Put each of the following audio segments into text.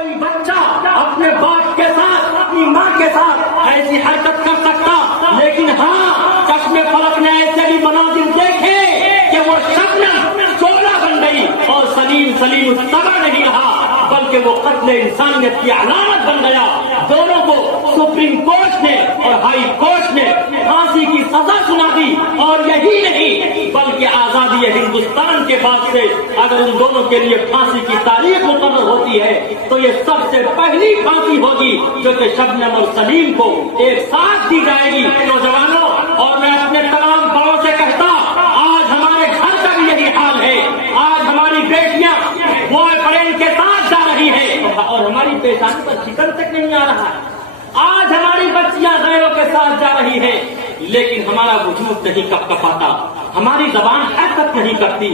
کوئی بچہ اپنے باپ کے ساتھ اپنی ماں کے ساتھ ایسی حرکت کر سکتا، لیکن ہاں چشم فلک نے ایسے بھی مناظر دیکھے کہ وہ شبنم شعلہ بن گئی اور سلیم الطبع نہیں رہا، بلکہ وہ قتل انسانیت کی علامت بن گیا۔ دونوں کو سپریم کورٹ نے اور ہائی کورٹ نے پھانسی کی سزا سنا دی، اور یہی نہیں بلکہ آزادی ہندوستان کے بعد سے اگر ان دونوں کے لیے پھانسی کی تاریخ مقرر ہوتی ہے تو یہ سب سے پہلی پھانسی ہوگی جو کہ شبنم اور سلیم کو ایک ساتھ دی جائے گی۔ نوجوانوں، اور میں اپنے تمام بڑوں سے کہتا، آج ہمارے گھر کا بھی یہی حال ہے، آج ہماری بیٹیاں بوائے فرینڈ کے ساتھ جا رہی ہے اور ہماری پیشانی پر چکن تک نہیں آ رہا ہے، آج ہماری بچیاں غیروں کے ساتھ جا رہی ہے، لیکن ہمارا وجود نہیں کپ کپاتا، ہماری زبان حرکت نہیں کرتی۔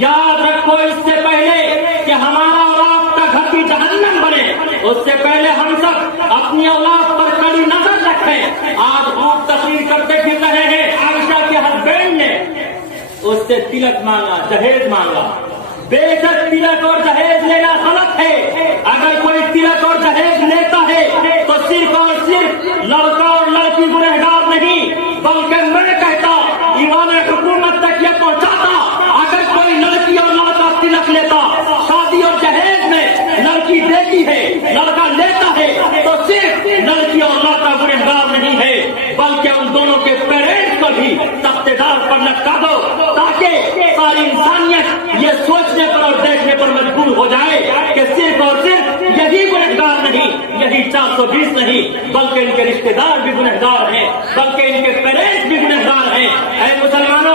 یاد رکھو، اس سے پہلے کہ ہمارا اور آپ کا گھر کی جہنم بنے، اس سے پہلے ہم سب اپنی اولاد پر کڑی نظر رکھیں۔ آج خوب تقریر کرتے پھر رہے ہیں، عائشہ کے ہسبینڈ نے اس سے تلک مانگا، جہیز مانگا۔ بے شک تلک اور جہیز لینا غلط ہے، اگر کوئی تلک اور جہیز لیتا ہے تو صرف اور صرف لڑکا اور لڑکی گنہگار نہیں، بلکہ میں کہتا ایوان حکومت تک یہ پہنچاتا، اگر کوئی لڑکی اور لڑکا تلک لیتا، شادی اور جہیز میں لڑکی دیتی ہے، لڑکا لیتا ہے، تو صرف لڑکی اور لڑکا گنہگار نہیں ہے، بلکہ ان دونوں کے پیرنٹس کو بھی تختے دار پر لٹکا دو، تاکہ ساری انسانیت یہ سوچنے پر اور دیکھنے پر مجبور ہو جائے کہ صرف اور صرف یہی گنہگار نہیں، یہی 420 نہیں، بلکہ ان کے رشتے دار بھی گنہگار ہیں، بلکہ ان کے پیرنٹس بھی گنہگار ہیں۔ اے مسلمانوں،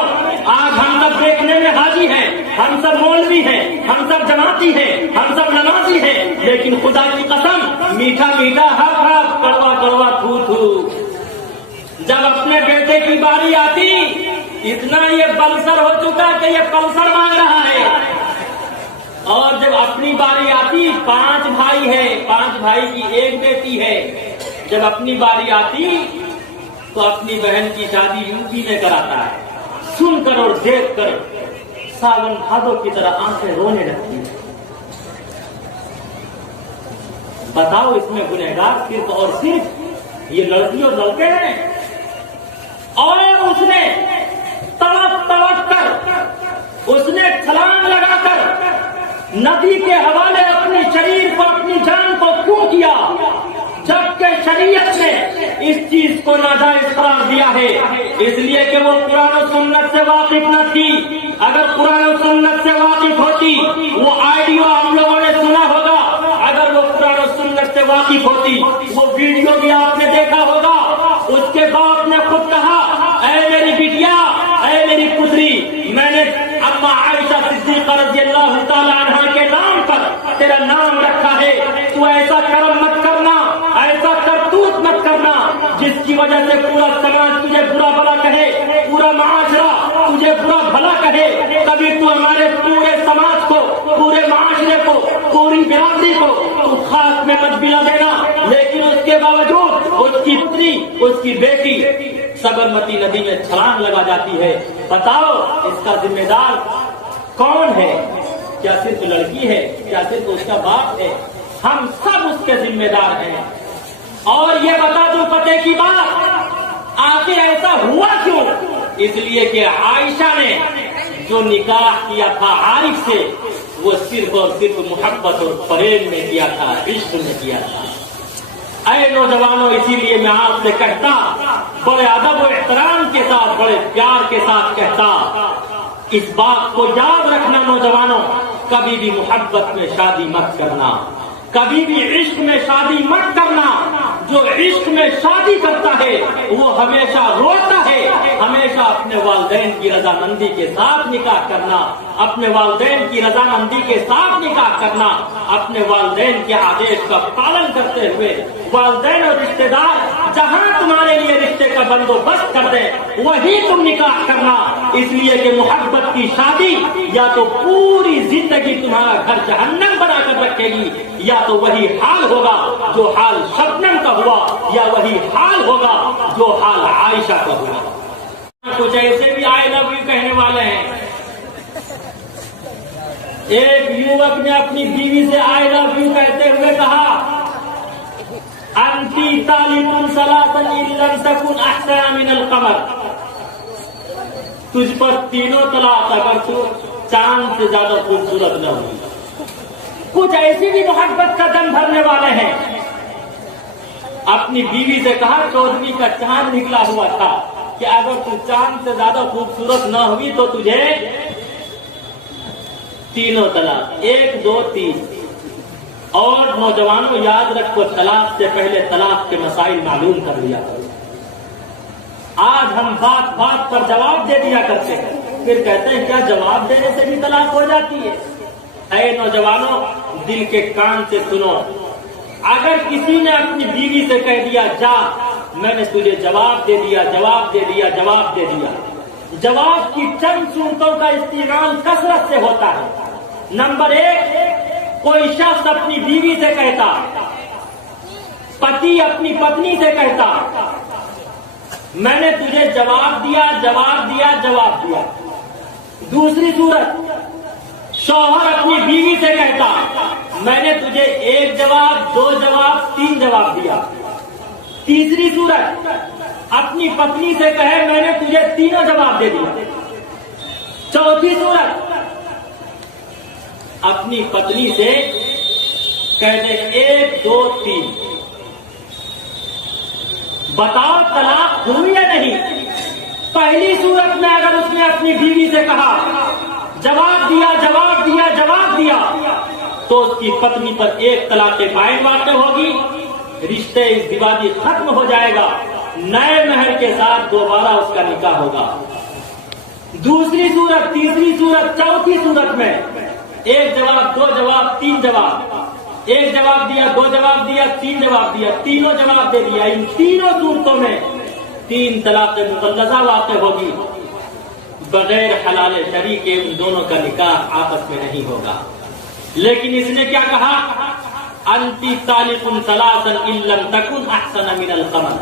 آج ہم سب دیکھنے میں حاجی ہیں، ہم سب مولوی ہیں، ہم سب جماعتی ہیں، ہم سب نمازی ہیں، لیکن خدا کی قسم میٹھا میٹھا حق حق، کڑوا کڑوا تھو تھو۔ جب اپنے بیٹے کی باری آتی، اتنا یہ پلسر ہو چکا کہ یہ پلسر مانگ رہا ہے، اور جب اپنی باری آتی، 5 بھائی ہے، 5 بھائی کی ایک بیٹی ہے، جب اپنی باری آتی تو اپنی بہن کی شادی یوں بھی لے کر آتا ہے، سن کر اور دیکھ کر ساون بھادو کی طرح آنکھیں رونے لگتی ہیں۔ بتاؤ، اس میں گنہگار صرف اور صرف یہ لڑکی اور لڑکے ہیں؟ اور اس نے تڑپ تڑپ کر، اس نے چھلانگ لگا کر نبی کے حوالے اپنی شریر کو، اپنی جان کو کیوں کیا، جبکہ شریعت نے اس چیز کو ناجائز قرار دیا ہے؟ اس لیے کہ وہ قرآن و سنت سے واقف نہ تھی۔ اگر قرآن و سنت سے واقف ہوتی، وہ آڈیو ہم لوگوں نے سنا ہوگا، اگر وہ قرآن و سنت سے واقف ہوتی، وہ ویڈیو بھی آپ نے دیکھا ہوگا۔ اس کے باپ نے خود کہا، اے میری بیٹیا، اے میری پتری، میں نے اما عائشہ صدیقہ رضی اللہ تعالی عنہا کے نام پر تیرا نام رکھا ہے، تو ایسا کرم مت کرنا، ایسا کرتوت مت کرنا جس کی وجہ سے پورا سماج تجھے برا بھلا کہے، پورا معاشرہ تجھے برا بھلا کہے۔ کبھی تو ہمارے پورے سماج کو، پورے معاشرے کو، پوری برادری کو تو خاک میں مت ملا دینا۔ لیکن اس کے باوجود اس کی پتری، اس کی بیٹی سبرمتی ندی میں چھلانگ لگا جاتی ہے۔ بتاؤ، اس کا ذمہ دار کون ہے؟ کیا صرف لڑکی ہے؟ کیا صرف اس کا باپ ہے؟ ہم سب اس کے ذمہ دار ہیں۔ اور یہ بتا دوں پتے کی بات، آخر ایسا ہوا کیوں؟ اس لیے کہ عائشہ نے جو نکاح کیا تھا عارف سے، وہ صرف اور صرف محبت اور فریب میں کیا تھا، عشق میں کیا تھا۔ اے نوجوانوں، اسی لیے میں آپ سے کہتا، بڑے ادب و احترام کے ساتھ، بڑے پیار کے ساتھ کہتا، اس بات کو یاد رکھنا نوجوانوں، کبھی بھی محبت میں شادی مت کرنا، کبھی بھی عشق میں شادی مت کرنا۔ جو عشق میں شادی کرتا ہے وہ ہمیشہ روتا ہے۔ ہمیشہ اپنے والدین کی رضامندی کے ساتھ نکاح کرنا، اپنے والدین کی رضامندی کے ساتھ نکاح کرنا، اپنے والدین کے آدیش کا پالن کرتے ہوئے، والدین اور رشتے دار جہاں تمہارے لیے رشتے کا بندوبست کر دیں وہی تم نکاح کرنا۔ اس لیے کہ محبت کی شادی یا تو پوری زندگی تمہارا گھر جہنم بنا کر رکھے گی، یا تو وہی حال ہوگا جو حال شبنم کا ہوا، یا وہی حال ہوگا جو حال عائشہ کا ہوا۔ کچھ ایسے بھی آئی لو یو کہنے والے ہیں، ایک یوک نے اپنی بیوی سے آئی لو یو کہتے ہوئے کہا انتی طالب ثلاثا ان لم تكن احسن من القمر، تجھ پر تینوں طلاق اگر تو چاند سے زیادہ خوبصورت نہ ہوئی۔ کچھ ایسی بھی محبت کا دم بھرنے والے ہیں، اپنی بیوی سے کہا 14ویں کا چاند نکلا ہوا تھا کہ اگر تو چاند سے زیادہ خوبصورت نہ ہوئی تو تجھے تینوں طلاق، 1 2 3۔ اور نوجوانوں یاد رکھو، طلاق سے پہلے طلاق کے مسائل معلوم کر لیا کرو۔ آج ہم بات بات پر جواب دے دیا کرتے ہیں، پھر کہتے ہیں کیا جواب دینے سے بھی طلاق ہو جاتی ہے؟ اے نوجوانوں، دل کے کان سے سنو، اگر کسی نے اپنی بیوی سے کہہ دیا جا میں نے تجھے جواب دے دیا، جواب دے دیا، جواب دے دیا، جواب کی چند صورتوں کا استعمال کثرت سے ہوتا ہے۔ نمبر 1، کوئی شخص اپنی بیوی سے کہتا، پتی اپنی پتنی سے کہتا میں نے تجھے جواب دیا، جواب دیا، جواب دیا۔ دوسری صورت، شوہر اپنی بیوی سے کہتا میں نے تجھے 1 جواب، 2 جواب، 3 جواب دیا۔ تیسری صورت، اپنی پتنی سے کہے میں نے تجھے تینوں جواب دے دیا۔ چوتھی صورت، اپنی پتنی سے کہہ دے 1 2 3، بتاؤ طلاق ہوئی یا نہیں؟ پہلی صورت میں اگر اس نے اپنی بیوی سے کہا جواب دیا، جواب دیا، جواب دیا، تو اس کی پتنی پر 1 طلاق بائن واقع ہوگی، رشتے ازدواجی ختم ہو جائے گا، نئے مہر کے ساتھ دوبارہ اس کا نکاح ہوگا۔ دوسری صورت، تیسری صورت، چوتھی صورت میں 1 جواب، 2 جواب، 3 جواب، 1 جواب دیا، 2 جواب دیا، 3 جواب دیا، تینوں جواب دے دیا، ان تینوں صورتوں میں 3 طلاق مغلظہ واقع ہوگی، بغیر حلال شرعی کے ان دونوں کا نکاح آپس میں نہیں ہوگا۔ لیکن اس نے کیا کہا؟ انتی طالق ثلاثا ان لم تكن احسن من القمر،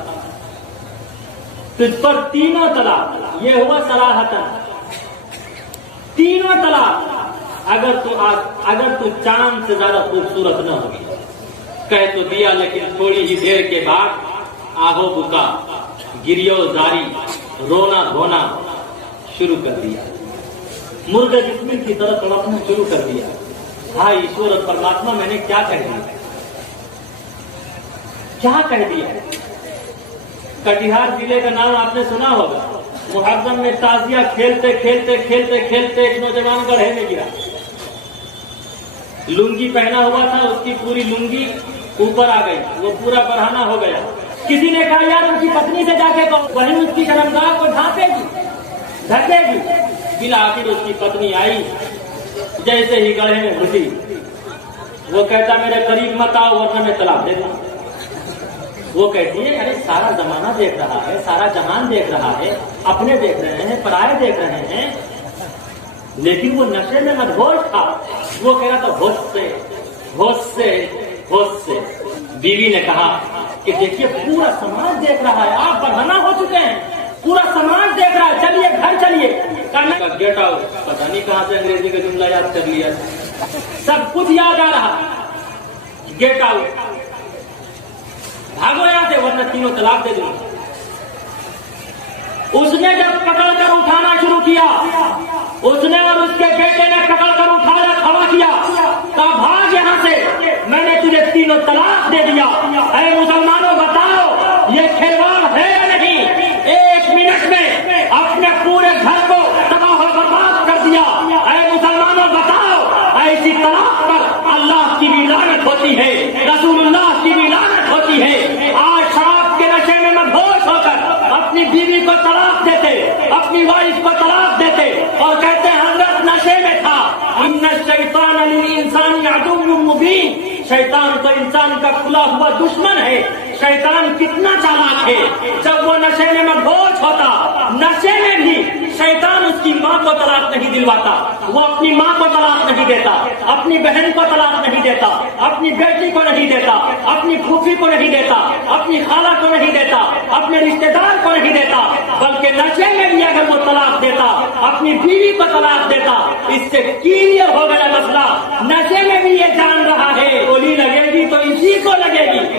تجھ پر تینوں طلاق، یہ ہوا صراحتاً تینوں طلاق اگر تو چاند سے زیادہ خوبصورت نہ ہوگی۔ کہہ تو دیا لیکن تھوڑی ہی دیر کے بعد آہو بکا، گریو زاری، رونا دھونا شروع کر دیا، مرغ جسم کی طرح تڑپنا شروع کر دیا۔ ہاں ایشور اور پرماتما، میں نے کیا کہہ دیا، کیا کہہ دیا؟ کٹیہار ضلع کا نام آپ نے سنا ہوگا، محرم میں تازیہ کھیلتے کھیلتے کھیلتے کھیلتے ایک نوجوان گڑھے میں گرا، لنگی پہنا ہوا تھا، اس کی پوری لنگی اوپر آ گئی، وہ پورا برہنہ ہو گیا۔ کسی نے کہا یار ان کی پتنی سے جا کے کہو، وہیں اس کی شرمگاہ کو ڈھانپے گی، ڈھکے گی۔ بالآخر اس کی پتنی آئی، جیسے ہی گڑھے میں گھسی، وہ کہتا میرے قریب مت آؤ ورنہ میں طلاق دے دوں۔ وہ کہتی ہے ارے سارا زمانہ دیکھ رہا ہے، سارا جہان دیکھ رہا ہے، اپنے دیکھ رہے ہیں، پرائے دیکھ رہے ہیں، لیکن وہ نشے میں مدہوش تھا۔ وہ کہہ رہا تھا ہوش سے ہوش سے ہوش سے۔ بیوی نے کہا کہ دیکھیے پورا سماج دیکھ رہا ہے، آپ برہنہ ہو چکے ہیں، پورا سماج دیکھ رہا ہے، چلیے گھر چلیے۔ گیٹ آؤٹ، پتہ نہیں کہاں سے انگریزی کا جملہ یاد کر لیا، سب کچھ یاد آ رہا، گیٹ آؤٹ، بھاگو یہاں سے ورنہ تینوں طلاق دے دوں۔ اس نے جب پکڑ کر اٹھانا شروع کیا، اس نے اور اس کے بیٹے نے پکڑ کر اٹھایا، کھڑا کیا، کہا بھاگ یہاں سے، میں نے تجھے تینوں طلاق دے دیا۔ اے مسلمانوں بتاؤ یہ کھلواڑ ہے یا نہیں؟ 1 منٹ میں اپنے پورے گھر کو تباہ و برباد کر دیا۔ اے مسلمانوں بتاؤ ایسی طلاق پر اللہ کی بھی لعنت ہوتی ہے، رسول اللہ کی بھی لعنت ہوتی ہے۔ آج شراب کے نشے میں مدہوش ہو کر اپنی بیوی کو طلاق دیتے، اپنی وائف کو طلاق دیتے اور کہتے ہیں حضرت نشے میں تھا۔ ان الشیطان للانسان عدو مبین، شیطان تو انسان کا کھلا ہوا دشمن ہے۔ شیطان کتنا چالاک ہے، جب وہ نشے میں مدہوش ہوتا، نشے میں بھی شیطان اس کی ماں کو طلاق نہیں دلواتا، وہ اپنی ماں کو طلاق نہیں دیتا، اپنی بہن کو طلاق نہیں دیتا، اپنی بیٹی کو نہیں دیتا، اپنی پھوپھی کو نہیں دیتا، اپنی خالہ کو نہیں دیتا، اپنے رشتے دار کو نہیں دیتا، بلکہ نشے میں بھی اگر وہ طلاق دیتا، اپنی بیوی کو طلاق دیتا۔ اس سے کلیئر ہو گیا مسئلہ